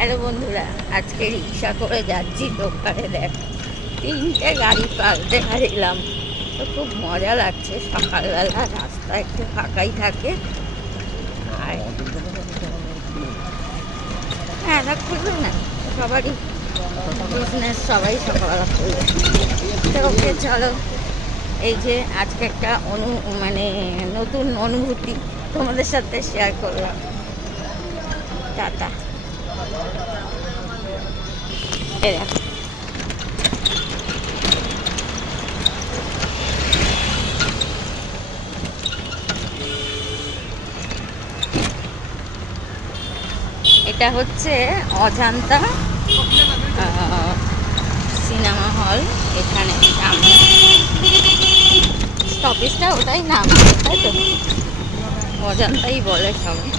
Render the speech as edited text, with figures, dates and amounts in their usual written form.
Hello বন্ধুরা, আজকে রিক্সা করে যাচ্ছি দোকানে। দেখ, 3টে গাড়ি পাল্টে হারিলাম। তো খুব মজা লাগছে, সকালবেলা রাস্তা একটু ফাঁকাই থাকে। আর হ্যাঁ, এটা খুলবে না, সবারই বিজনেস, সবাই সকালবেলা খুলবে। তো ওকে, চলো। এই যে আজকে একটা মানে নতুন অনুভূতি তোমাদের সাথে শেয়ার করলাম। টাটা। এরা এটা হচ্ছে অজান্তা সিনেমা হল। এখানে সামনে স্টপেজটা, ওটাই নাম, তাই তো? অজান্তাই বলে সবাই।